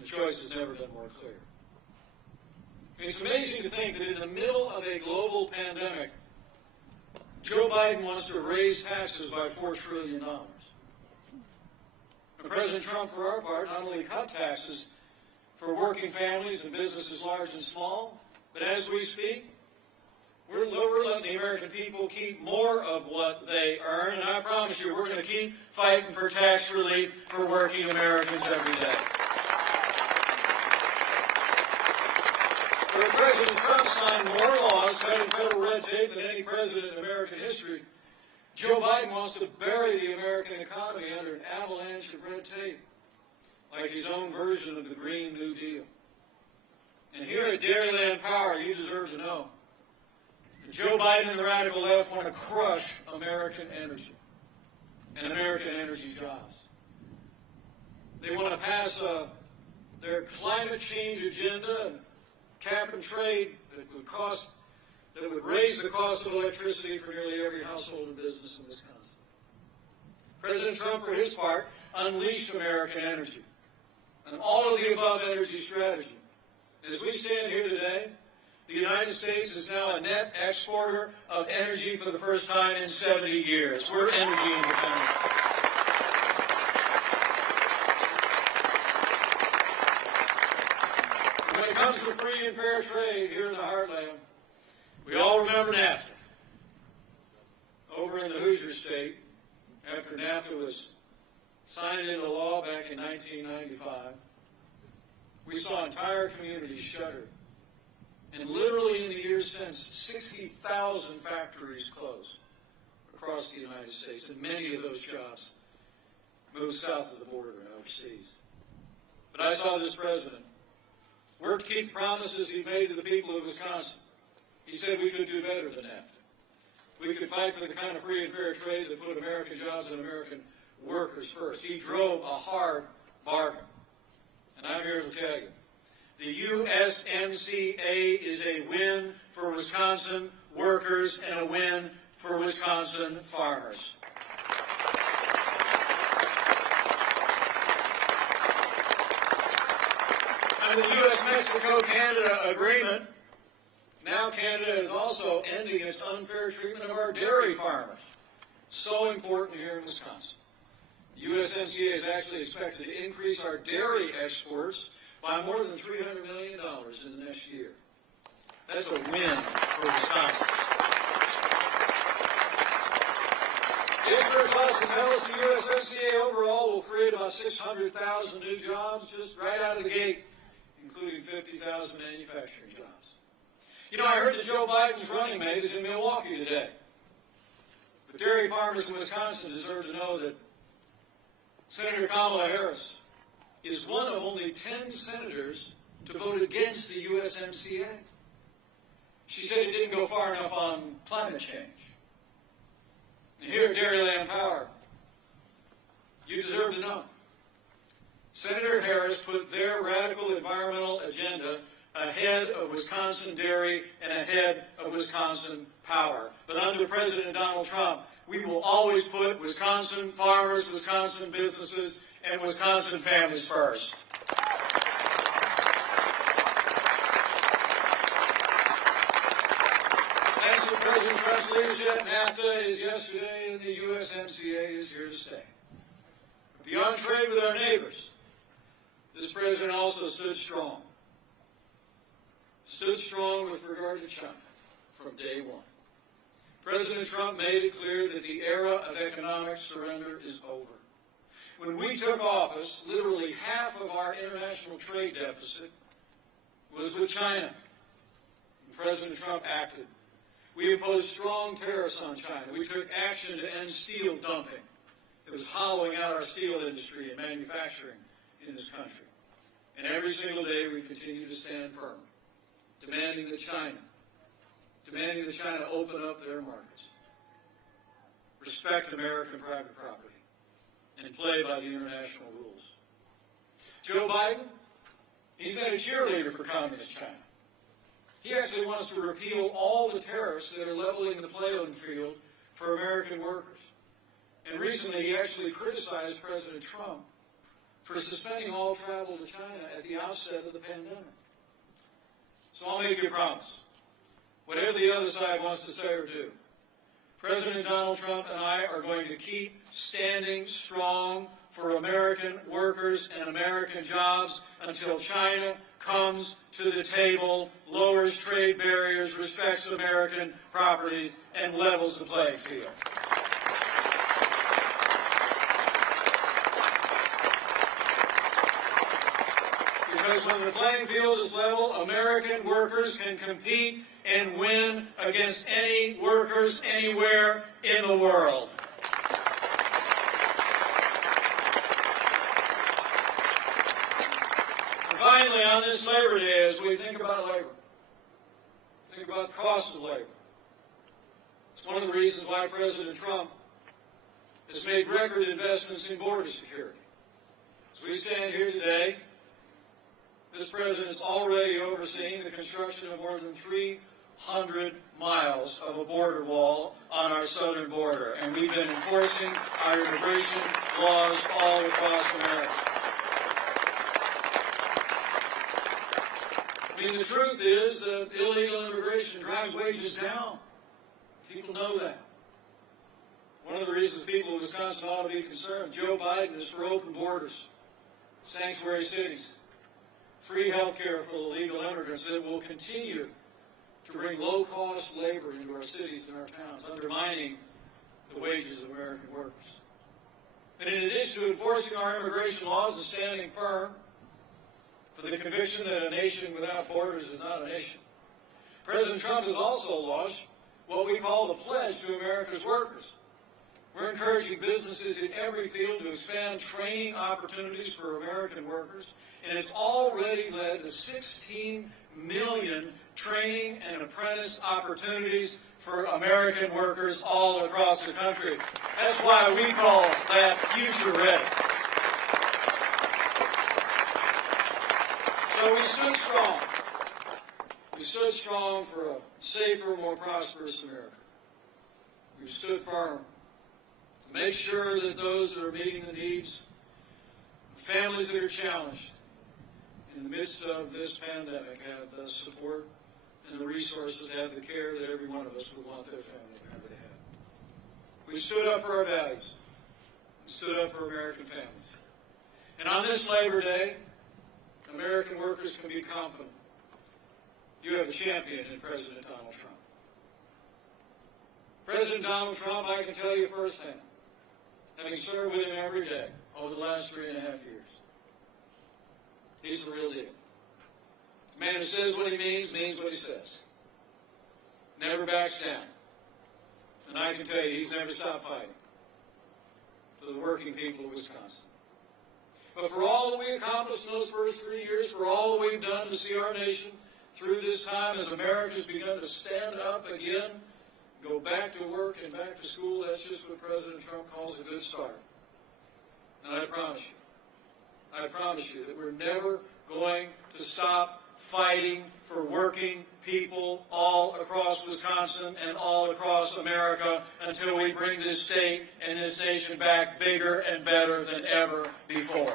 The choice has never been more clear. I mean, it's amazing to think that in the middle of a global pandemic, Joe Biden wants to raise taxes by $4 trillion. And President Trump, for our part, not only cut taxes for working families and businesses large and small, but as we speak, we're letting the American people keep more of what they earn, and I promise you we're going to keep fighting for tax relief for working Americans every day. Where President Trump signed more laws cutting federal red tape than any president in American history, Joe Biden wants to bury the American economy under an avalanche of red tape, like his own version of the Green New Deal. And here at Dairyland Power, you deserve to know that Joe Biden and the radical left want to crush American energy and American energy jobs. They want to pass their climate change agenda and cap and trade that would raise the cost of electricity for nearly every household and business in Wisconsin. President Trump, for his part, unleashed American energy and all of the above energy strategy. As we stand here today, the United States is now a net exporter of energy for the first time in 70 years. We're energy independent. When it comes to free and fair trade here in the heartland, we all remember NAFTA. Over in the Hoosier State, after NAFTA was signed into law back in 1995, we saw entire communities shuttered. And literally in the years since, 60,000 factories closed across the United States, and many of those jobs moved south of the border and overseas. But I saw this president work to keep the promises he made to the people of Wisconsin. He said we could do better than NAFTA. We could fight for the kind of free and fair trade that put American jobs and American workers first. He drove a hard bargain. And I'm here to tell you, the USMCA is a win for Wisconsin workers and a win for Wisconsin farmers. Under the U.S.-Mexico-Canada agreement, now Canada is also ending its unfair treatment of our dairy farmers. So important here in Wisconsin. The USMCA is actually expected to increase our dairy exports by more than $300 million in the next year. That's a win for Wisconsin. Experts also tell us the USMCA overall will create about 600,000 new jobs just right out of the gate, including 50,000 manufacturing jobs. You know, I heard that Joe Biden's running mate is in Milwaukee today. But dairy farmers in Wisconsin deserve to know that Senator Kamala Harris is one of only 10 senators to vote against the USMCA. She said it didn't go far enough on climate change. And here at Dairyland Power, you deserve to know. Senator Harris put their radical environmental agenda ahead of Wisconsin dairy and ahead of Wisconsin power. But under President Donald Trump, we will always put Wisconsin farmers, Wisconsin businesses, and Wisconsin families first. Thanks to President Trump's leadership, NAFTA is yesterday and the USMCA is here to stay. Beyond trade with our neighbors, this president also stood strong. Stood strong with regard to China from day one. President Trump made it clear that the era of economic surrender is over. When we took office, literally half of our international trade deficit was with China. And President Trump acted. We imposed strong tariffs on China. We took action to end steel dumping. It was hollowing out our steel industry and manufacturing in this country. And every single day we continue to stand firm, demanding that China open up their markets, respect American private property, and play by the international rules. Joe Biden, he's been a cheerleader for communist China. He actually wants to repeal all the tariffs that are leveling the playing field for American workers. And recently he actually criticized President Trump for suspending all travel to China at the outset of the pandemic. So I'll make you a promise. Whatever the other side wants to say or do, President Donald Trump and I are going to keep standing strong for American workers and American jobs until China comes to the table, lowers trade barriers, respects American properties, and levels the playing field. Because when the playing field is level, American workers can compete and win against any workers anywhere in the world. Finally, on this Labor Day, as we think about labor, think about the cost of labor. It's one of the reasons why President Trump has made record investments in border security. As we stand here today, this president is already overseeing the construction of more than 300 miles of a border wall on our southern border, and we've been enforcing our immigration laws all across America. I mean, the truth is that illegal immigration drives wages down. People know that. One of the reasons people in Wisconsin ought to be concerned, Joe Biden is for open borders, sanctuary cities, free health care for illegal immigrants that will continue to bring low-cost labor into our cities and our towns, undermining the wages of American workers. And in addition to enforcing our immigration laws and standing firm for the conviction that a nation without borders is not a nation, President Trump has also launched what we call the Pledge to America's Workers. We're encouraging businesses in every field to expand training opportunities for American workers, and it's already led to 16 million training and apprentice opportunities for American workers all across the country. That's why we call that Future Ready. So we stood strong. We stood strong for a safer, more prosperous America. We stood firm to make sure that those that are meeting the needs, families that are challenged in the midst of this pandemic, have the support and the resources to have the care that every one of us would want their family member to have. We stood up for our values and stood up for American families. And on this Labor Day, American workers can be confident you have a champion in President Donald Trump. President Donald Trump, I can tell you firsthand, having served with him every day over the last 3.5 years, he's the real deal. The man who says what he means what he says. Never backs down. And I can tell you, he's never stopped fighting for the working people of Wisconsin. But for all that we accomplished in those first 3 years, for all that we've done to see our nation through this time as America has begun to stand up again, go back to work and back to school, that's just what President Trump calls a good start. And I promise you that we're never going to stop fighting for working people all across Wisconsin and all across America until we bring this state and this nation back bigger and better than ever before.